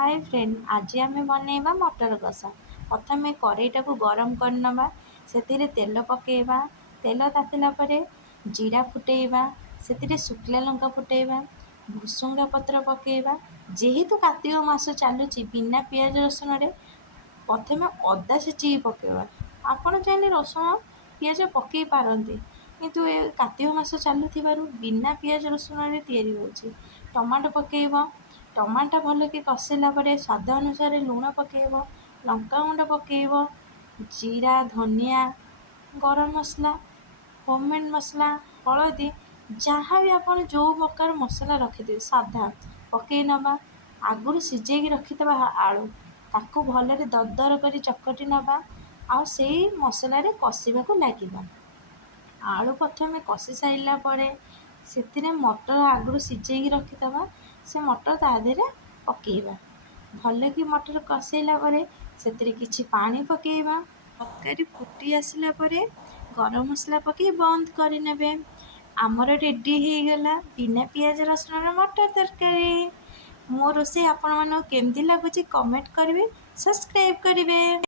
Hi friend, आज आम बनइबा मटर कषा। प्रथम कड़ईटा को गरम करनवा, से तेल पकेबा। तेल तातिला परे जीरा फुटेबा, से शुखला लंका फुटेबा, भुसुंगा पत्र पकेबा। जेहेतु कार्तिक मास चलुची बिना पियाज रसुण रे प्रथम अदा छेचिकी पकेबा। आपण चाहे रसुण पियाज पकई पारती, किंतु ए कार्तिक मास चलुथिबारु बिना पियाज रसुण रे तैयारी होची। टमाटो पकेब। टमाटा भल कि कषिला परे स्वाद अनुसार लुण पकेब, लंका गुंड पकेब, जीरा धनिया गरम मसला होममेड मसला हलदी जहाँ भी आप जो प्रकार मसला रखिथे साधा पकई नवा। आगुरी सिझेकी रखिथबा आलू ताकू भलरे दरदर कर चकटी नवा। आ सेई मसला रे कषिबाकू लागिबा। आलू प्रथम कषि साइला परे से मटर आगुरी सिझेकी रखिथबा, से मटर ता देहरे पकेबा। भल कि मटर कषैला परे से किछि पानी पकेबा। तरकारी फुटी आसिला परे गरम मसला पकई बंद करनेबे। आमर रेडी हो गला बिना पियाज रसुण मटर तरकारी। मो रोषे आपण मानक केमती लगुची कमेंट करेंगे, सब्सक्राइब करेंगे।